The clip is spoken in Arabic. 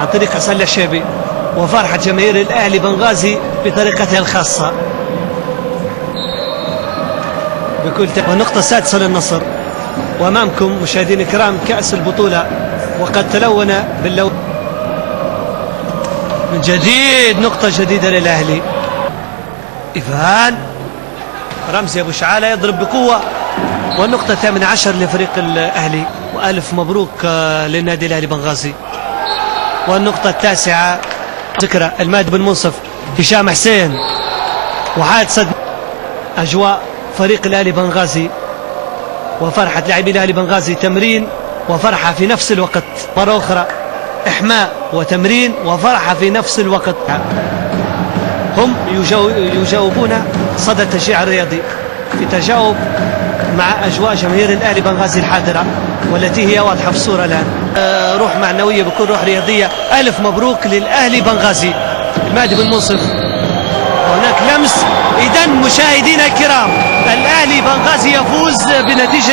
عن طريق حسن العشيبي، وفرحة جماهير الأهلي بنغازي بطريقتها الخاصة والنقطة السادسة للنصر. وأمامكم مشاهدينا الكرام كأس البطولة، وقد تلون باللون من جديد. نقطة جديدة للأهلي. إيفان رمزي أبو شعالة يضرب بقوة، والنقطة 18 لفريق الأهلي، وألف مبروك للنادي الأهلي بنغازي. والنقطة 9 ذكرى الماد بن منصف، هشام حسين، وحاد صد. أجواء فريق الأهلي بنغازي وفرحة لاعبي الأهلي بنغازي، تمرين وفرحة في نفس الوقت. مرة أخرى إحماء وتمرين وفرحة في نفس الوقت. هم يجاوبون صدى التشجيع الرياضي في تجاوب مع أجواء جماهير الأهلي بنغازي الحاضرة، والتي هي واضحة في الصورة الآن. روح معنوية بكل روح رياضية. ألف مبروك للأهلي بنغازي. المهدي بن منصف، هناك لمس. إذن مشاهدينا الكرام، الأهلي بنغازي يفوز بنتيجة